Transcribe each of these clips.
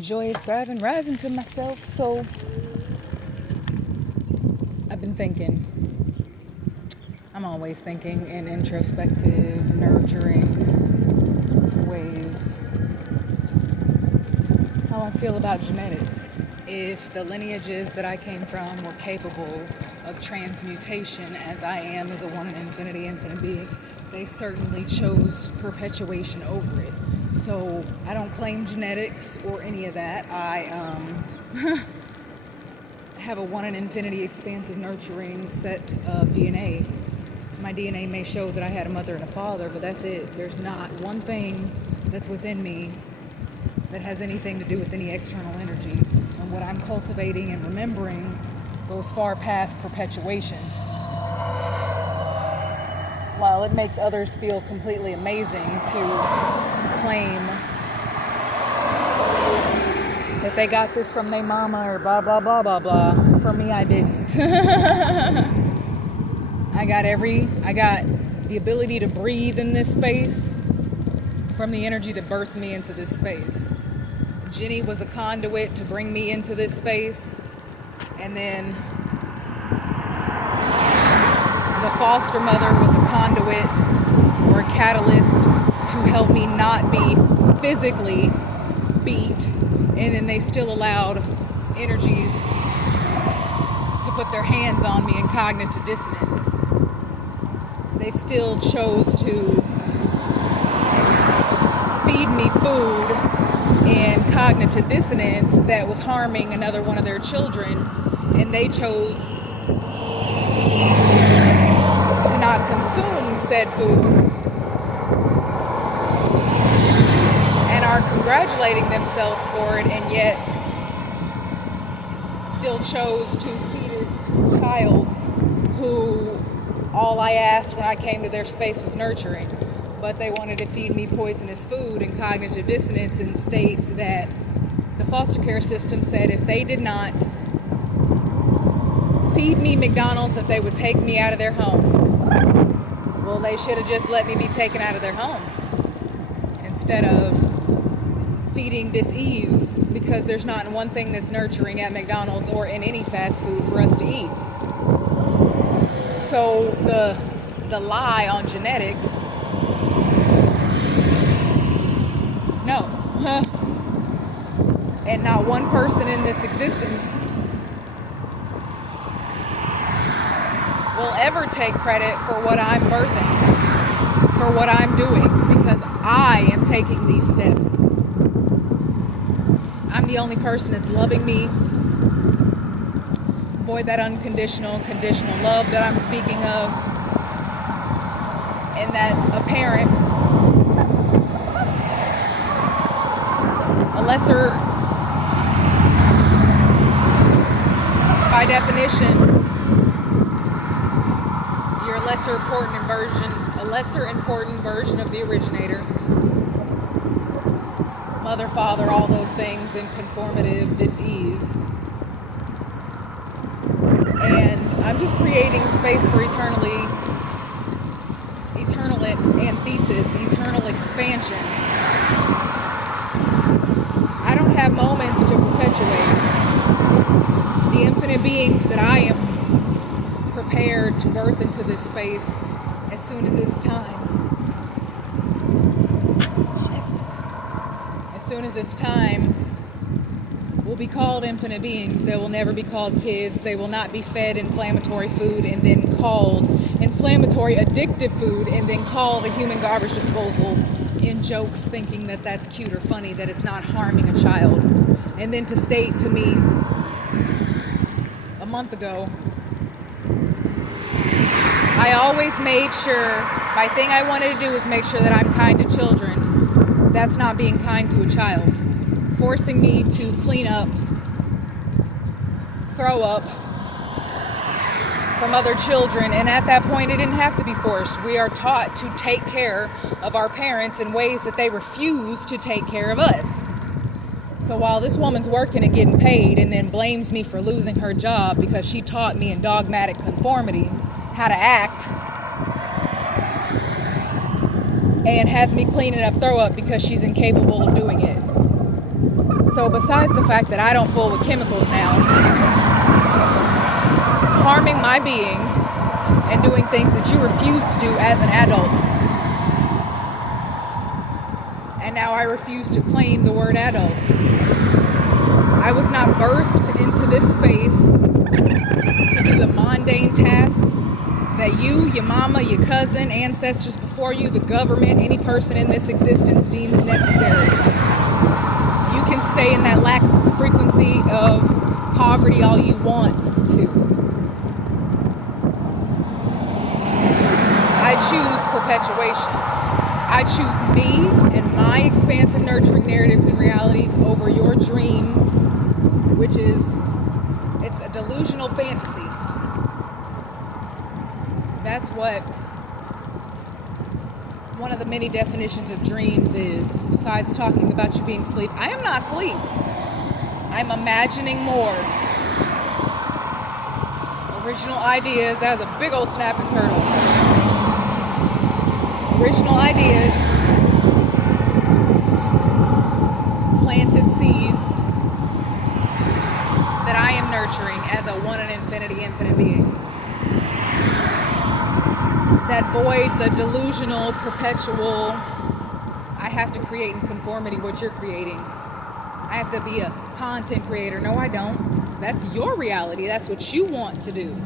Joyous driving, rising to myself. So I've been thinking. I'm always thinking in introspective, nurturing ways. How I feel about genetics. If the lineages that I came from were capable of transmutation as I am as a one in infinity, infinite being, they certainly chose perpetuation over it. So I don't claim genetics or any of that. I have a one in infinity expansive nurturing set of DNA. My DNA may show that I had a mother and a father, but that's it. There's not one thing that's within me that has anything to do with any external energy. And what I'm cultivating and remembering goes far past perpetuation. While it makes others feel completely amazing to claim that they got this from their mama or blah, blah, blah, blah, blah, for me, I didn't. I got the ability to breathe in this space from the energy that birthed me into this space. Jenny was a conduit to bring me into this space, and then the foster mother was a conduit or a catalyst to help me not be physically beat, and then they still allowed energies to put their hands on me in cognitive dissonance. They still chose to feed me food and cognitive dissonance that was harming another one of their children, and they chose to not consume said food and are congratulating themselves for it, and yet still chose to feed it to a child who all I asked when I came to their space was nurturing. But they wanted to feed me poisonous food and cognitive dissonance and states that the foster care system said if they did not feed me McDonald's that they would take me out of their home. Well, they should have just let me be taken out of their home instead of feeding dis-ease, because there's not one thing that's nurturing at McDonald's or in any fast food for us to eat. So the lie on genetics, no. And not one person in this existence will ever take credit for what I'm birthing, for what I'm doing, because I am taking these steps. I'm the only person that's loving me. Avoid that unconditional, conditional love that I'm speaking of. And that's apparent. A lesser, by definition, you're a lesser important version of the originator. Mother, father, all those things in conformative dis-ease. And I'm just creating space for eternal anthesis, eternal expansion. I don't have moments to perpetuate. The infinite beings that I am prepared to birth into this space as soon as it's time. As soon as it's time, will be called infinite beings. They will never be called kids. They will not be fed inflammatory food and then called inflammatory addictive food and then called a human garbage disposal in jokes, thinking that that's cute or funny, that it's not harming a child. And then to state to me a month ago, I always made sure, my thing I wanted to do was make sure that I'm kind to children. That's not being kind to a child. Forcing me to clean up, throw up from other children, and at that point it didn't have to be forced. We are taught to take care of our parents in ways that they refuse to take care of us. So while this woman's working and getting paid and then blames me for losing her job because she taught me in dogmatic conformity how to act, and has me cleaning up throw up because she's incapable of doing it. So besides the fact that I don't fool with chemicals now, harming my being and doing things that you refuse to do as an adult. And now I refuse to claim the word adult. I was not birthed into this space to do the mundane tasks that you, your mama, your cousin, ancestors before you, the government, any person in this existence deems necessary. You can stay in that lack frequency of poverty all you want to. I choose perpetuation. I choose me and my expansive nurturing narratives and realities over your dreams, which is, it's a delusional fantasy. That's what one of the many definitions of dreams is, besides talking about you being asleep. I am not asleep. I'm imagining more. Original ideas, that was a big old snapping turtle. Original ideas, planted seeds that I am nurturing as a one in infinity, infinite being. That void, the delusional, perpetual, I have to create in conformity what you're creating. I have to be a content creator. No, I don't. That's your reality. That's what you want to do.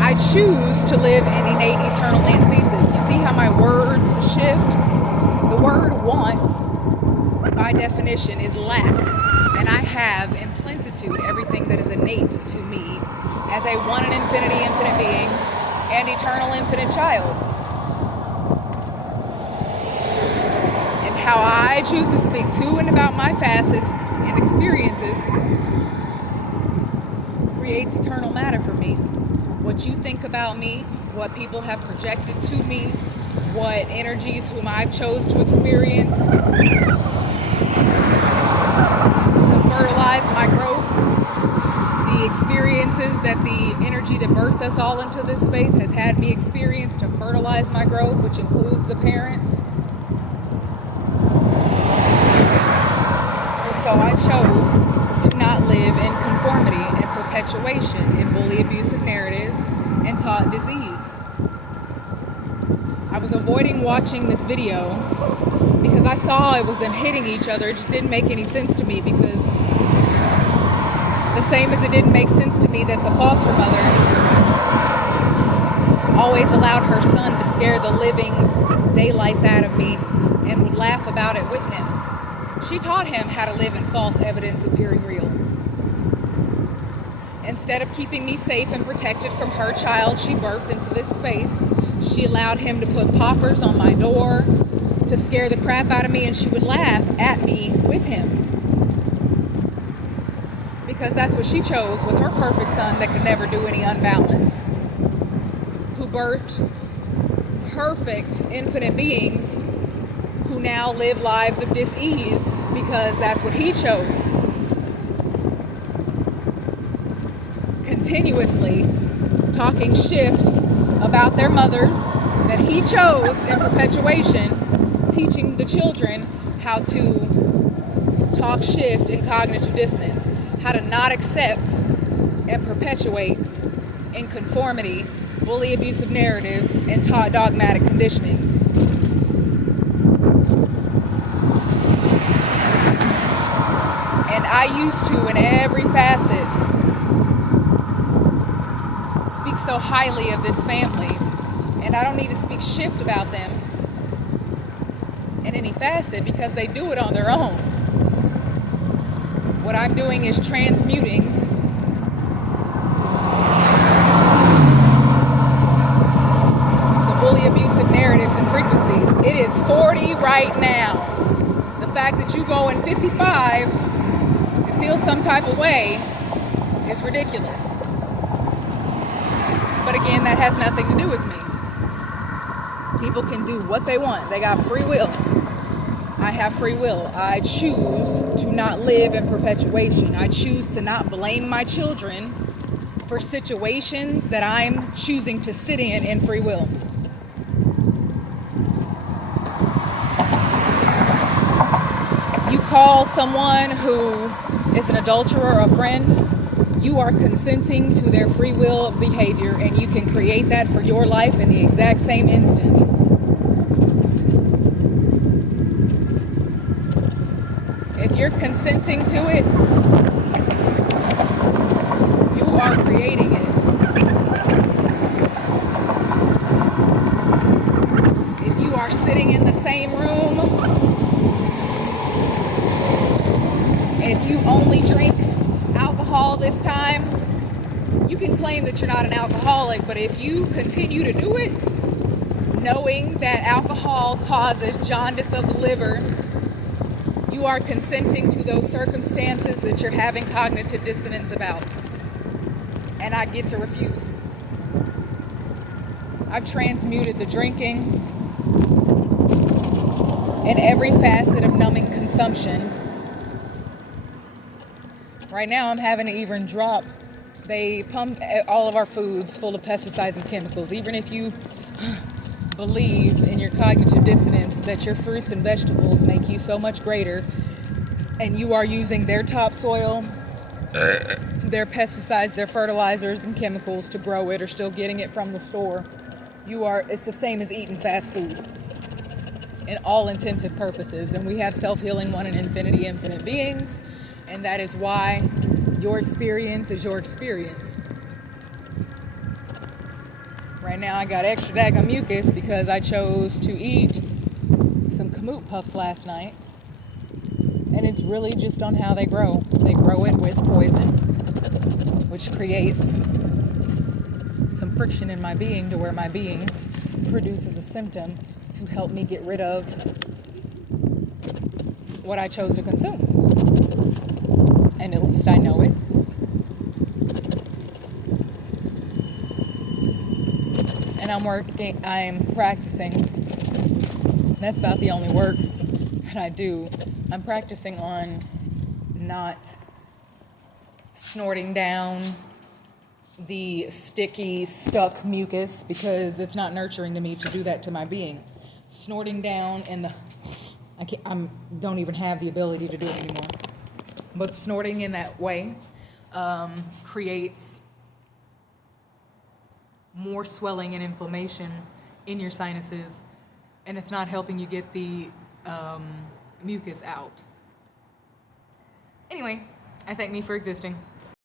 I choose to live in innate, eternal antheses. You see how my words shift? The word want, by definition, is lack. And I have in plentitude everything that is innate to me as a one in infinity, infinite being and eternal infinite child. And how I choose to speak to and about my facets and experiences creates eternal matter for me. What you think about me, what people have projected to me, what energies whom I've chose to experience to fertilize my growth, the experiences that the energy that birthed us all into this space has had me experience to fertilize my growth, which includes the parents. So I chose to not live in conformity and perpetuation in bully abusive narratives and taught disease. I was avoiding watching this video because I saw it was them hitting each other. It just didn't make any sense to me, because the same as it didn't make sense to me that the foster mother always allowed her son to scare the living daylights out of me and would laugh about it with him. She taught him how to live in false evidence appearing real. Instead of keeping me safe and protected from her child she birthed into this space, she allowed him to put poppers on my door to scare the crap out of me, and she would laugh at me with him. Because that's what she chose with her perfect son that could never do any unbalance. Who birthed perfect infinite beings who now live lives of dis-ease because that's what he chose. Continuously talking shift about their mothers that he chose in perpetuation, teaching the children how to talk shift in cognitive dissonance, how to not accept and perpetuate in conformity bully abusive narratives and taught dogmatic conditionings. And I used to, in every facet, speak so highly of this family, and I don't need to speak shift about them in any facet because they do it on their own. What I'm doing is transmuting the bully abusive narratives and frequencies. It is 40 right now. The fact that you go in 55 and feel some type of way is ridiculous. But again, that has nothing to do with me. People can do what they want. They got free will. I have free will. I choose to not live in perpetuation. I choose to not blame my children for situations that I'm choosing to sit in free will. call someone who is an adulterer a friend, you are consenting to their free will behavior, and you can create that for your life in the exact same instance. If you're consenting to it, you are creating it. If you are sitting in the same room, if you only drink alcohol this time, you can claim that you're not an alcoholic, but if you continue to do it, knowing that alcohol causes jaundice of the liver, you are consenting to those circumstances that you're having cognitive dissonance about. And I get to refuse. I've transmuted the drinking and every facet of numbing consumption. Right now I'm having to even drop. They pump all of our foods full of pesticides and chemicals. Even if you believe in your cognitive dissonance that your fruits and vegetables make you so much greater, and you are using their topsoil, their pesticides, their fertilizers and chemicals to grow it, or still getting it from the store, it's the same as eating fast food in all intents and purposes. And we have self-healing one and infinity infinite beings, and that is why your experience is your experience. Right now I got extra daggum mucus because I chose to eat some kamut puffs last night, and it's really just on how they grow. They grow it with poison, which creates some friction in my being to where my being produces a symptom to help me get rid of what I chose to consume. And at least I know it. And I'm practicing. That's about the only work that I do. I'm practicing on not snorting down the sticky, stuck mucus, because it's not nurturing to me to do that to my being. Snorting down I don't even have the ability to do it anymore. But snorting in that way creates more swelling and inflammation in your sinuses, and it's not helping you get the mucus out. Anyway, I thank me for existing.